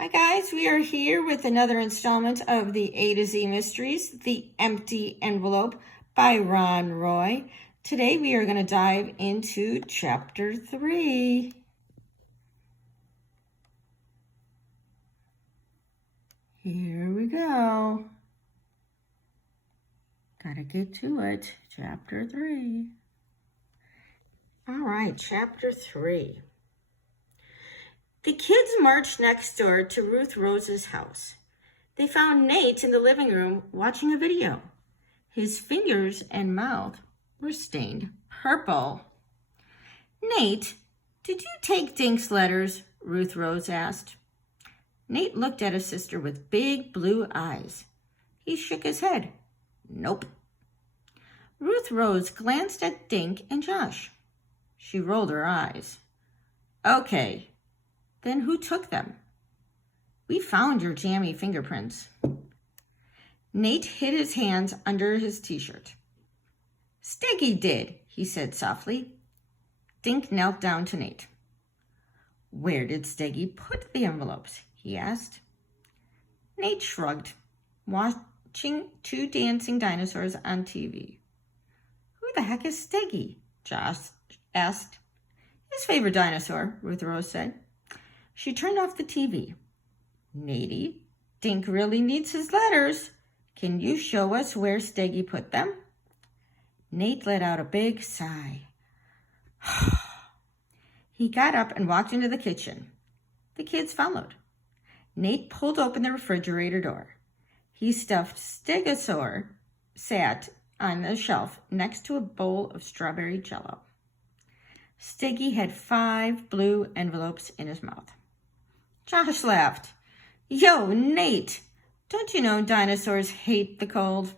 Hi guys, we are here with another installment of the A to Z Mysteries, The Empty Envelope by Ron Roy. Today we are going to dive into Chapter 3. Here we go. Gotta get to it. Chapter 3. All right, Chapter 3. The kids marched next door to Ruth Rose's house. They found Nate in the living room watching a video. His fingers and mouth were stained purple. Nate, did you take Dink's letters? Ruth Rose asked. Nate looked at his sister with big blue eyes. He shook his head. Nope. Ruth Rose glanced at Dink and Josh. She rolled her eyes. Okay, then who took them? We found your jammy fingerprints. Nate hid his hands under his t-shirt. Steggy did, he said softly. Dink knelt down to Nate. Where did Steggy put the envelopes? He asked. Nate shrugged, watching two dancing dinosaurs on TV. Who the heck is Steggy? Josh asked. His favorite dinosaur, Ruth Rose said. She turned off the TV. Natey, Dink really needs his letters. Can you show us where Steggy put them? Nate let out a big sigh. He got up and walked into the kitchen. The kids followed. Nate pulled open the refrigerator door. He stuffed Stegosaur sat on the shelf next to a bowl of strawberry jello. Steggy had 5 blue envelopes in his mouth. Josh laughed. Yo, Nate, don't you know dinosaurs hate the cold?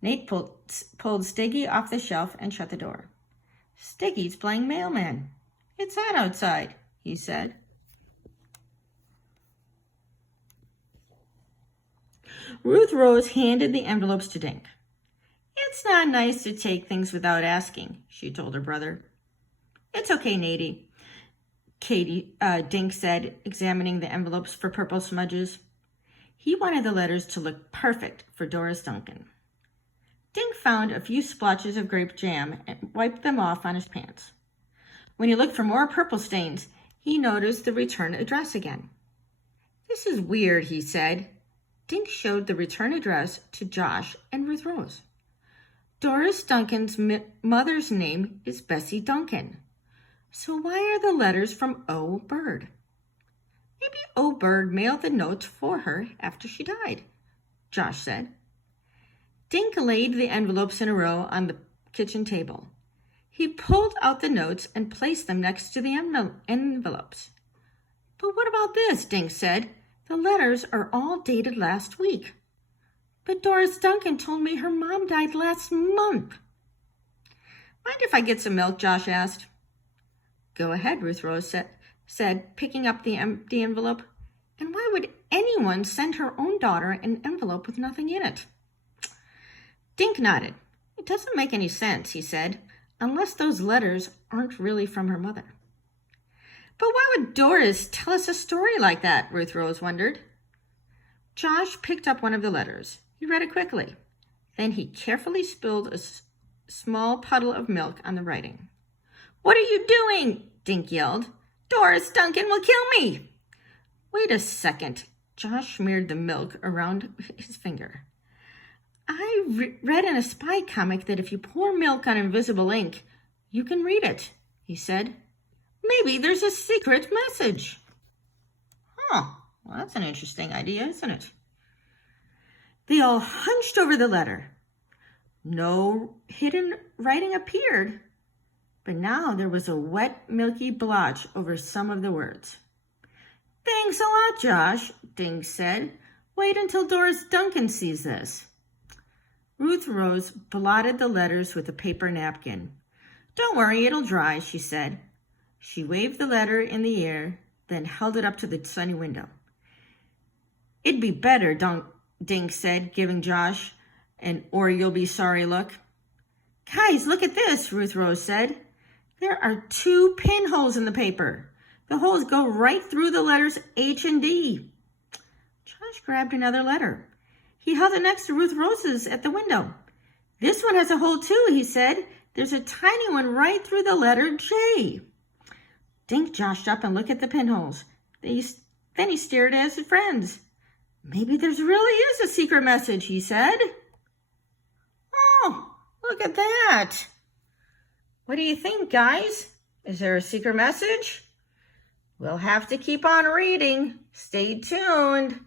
Nate pulled Steggy off the shelf and shut the door. Steggy's playing mailman. It's hot outside, he said. Ruth Rose handed the envelopes to Dink. It's not nice to take things without asking, she told her brother. It's okay, Natey, Dink said, examining the envelopes for purple smudges. He wanted the letters to look perfect for Doris Duncan. Dink found a few splotches of grape jam and wiped them off on his pants. When he looked for more purple stains, he noticed the return address again. This is weird, he said. Dink showed the return address to Josh and Ruth Rose. Doris Duncan's mother's name is Bessie Duncan. So why are the letters from O. Bird? Maybe O. Bird mailed the notes for her after she died, Josh said. Dink laid the envelopes in a row on the kitchen table. He pulled out the notes and placed them next to the envelopes. But what about this? Dink said. The letters are all dated last week. But Doris Duncan told me her mom died last month. Mind if I get some milk? Josh asked. Go ahead, Ruth Rose said, picking up the empty envelope. And why would anyone send her own daughter an envelope with nothing in it? Dink nodded. It doesn't make any sense, he said, unless those letters aren't really from her mother. But why would Doris tell us a story like that? Ruth Rose wondered. Josh picked up one of the letters. He read it quickly. Then he carefully spilled a small puddle of milk on the writing. What are you doing? Dink yelled. Doris Duncan will kill me. Wait a second. Josh smeared the milk around his finger. I read in a spy comic that if you pour milk on invisible ink, you can read it, he said. Maybe there's a secret message. Well, that's an interesting idea, isn't it? They all hunched over the letter. No hidden writing appeared, but now there was a wet, milky blotch over some of the words. Thanks a lot, Josh, Dink said. Wait until Doris Duncan sees this. Ruth Rose blotted the letters with a paper napkin. Don't worry, it'll dry, she said. She waved the letter in the air, then held it up to the sunny window. It'd be better, Dink said, giving Josh an or you'll be sorry look. Guys, look at this, Ruth Rose said. There are 2 pinholes in the paper. The holes go right through the letters H and D. Josh grabbed another letter. He held it next to Ruth Rose's at the window. This one has a hole too, he said. There's a tiny one right through the letter J. Dink joshed up and looked at the pinholes. Then he stared at his friends. Maybe there really is a secret message, he said. Oh, look at that. What do you think, guys? Is there a secret message? We'll have to keep on reading. Stay tuned.